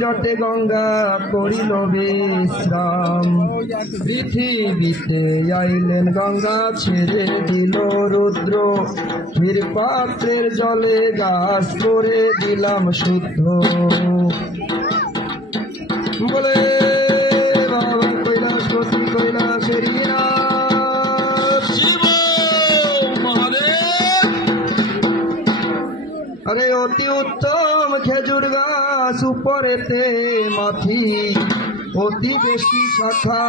জটে গঙ্গা করিল বিশ্রাম। পৃথিবীতে আইলেন গঙ্গা ছেড়ে দিল রুদ্র, ক্ষীর পাত্রের জলে গাছ করে দিলাম শুদ্ধ। বলে বাবা কৈলাসপতি কৈলাসের আরে অতি উত্তম খেজুর গাছ উপরেতে মাথি, অতি বেশি শাখা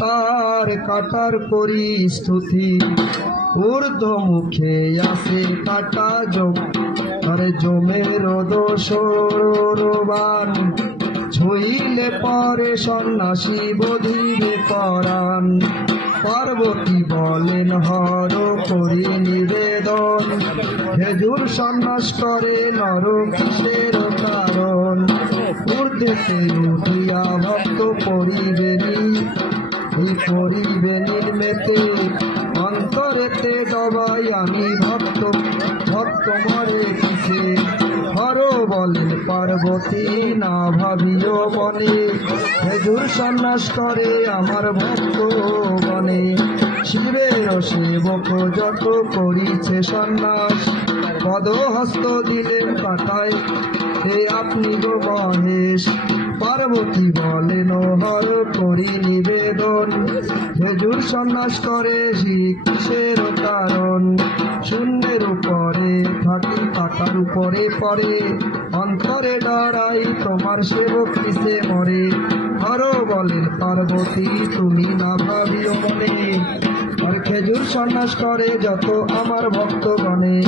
তার কাটার করি স্তুতি। ঊর্ধ্ব মুখে আসে কাটা যোগ আরে জমের দোষরবান, ছুইলে পরে সন্ন্যাসী বধিরে পরাণ। পার্বতী বলেন হর করি নিবেদন, খেজুর সন্ন্যাস করে নর কিসের কারণ। ঊর্ধ্বেতে উঠিয়া ভক্ত পরিবেনি, এই পরিবেনির মেতে অন্তরেতে দবাই আমি ভক্ত, ভক্ত মরে কিসে। হর বলেন পার্বতী না ভাবিও বনে, খেজুর সন্ন্যাস করে আমার ভক্ত বনে। শিবের সেবক যত করিছে সন্ন্যাস, পদহস্ত দিলেন কাটায় হে আপনি গো মহেশ। পার্বতী বলেন হর করি নিবেদন, খেজুর সন্ন্যাস করে কিসের কারণ। শূন্যের উপরে থাকি পাতার উপরে পড়ে, অন্তরে ডরাই তোমার সেবক কিসে মরে। হর বলেন পার্বতী তুমি না ভাবিও মনে, আর খেজুর সন্ন্যাস করে যত আমার ভক্তগণে।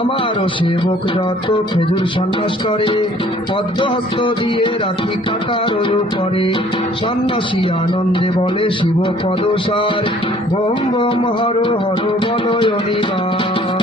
আমারও সেবক যত খেজুর সন্ন্যাস করে, পদ্মহস্ত দিয়ে রাখি কাটার করে। সন্ন্যাসী আনন্দে বলে শিব পদসার, বোম বোম হর হর বলয় নিবার।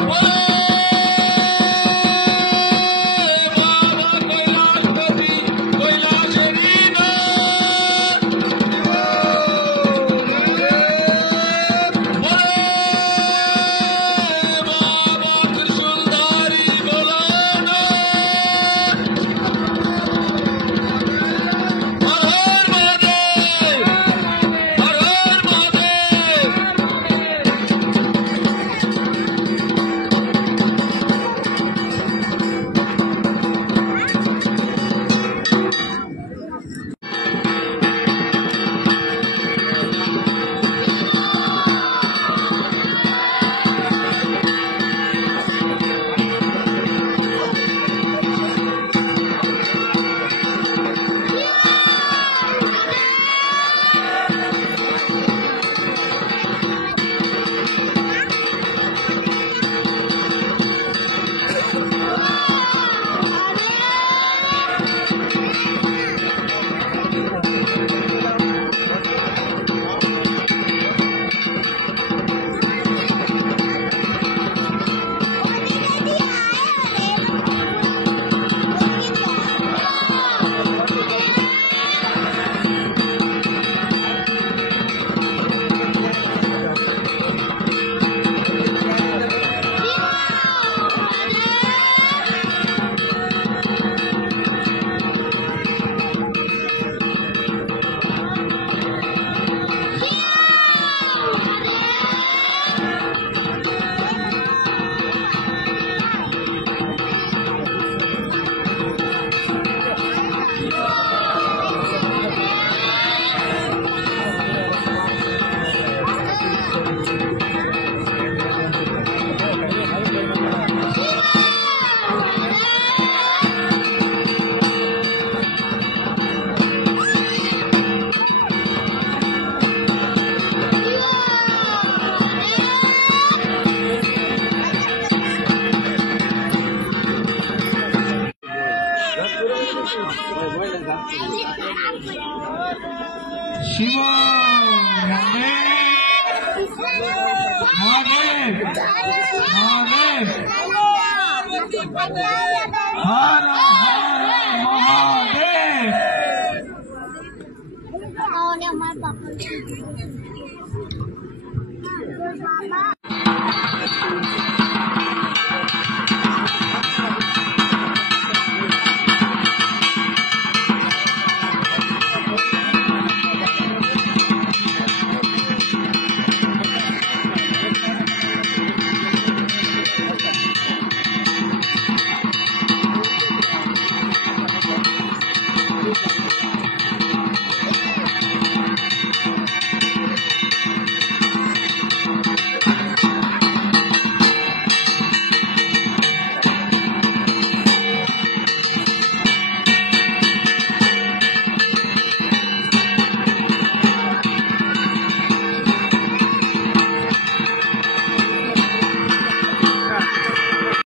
শিব মহাদেব মহাদেব হর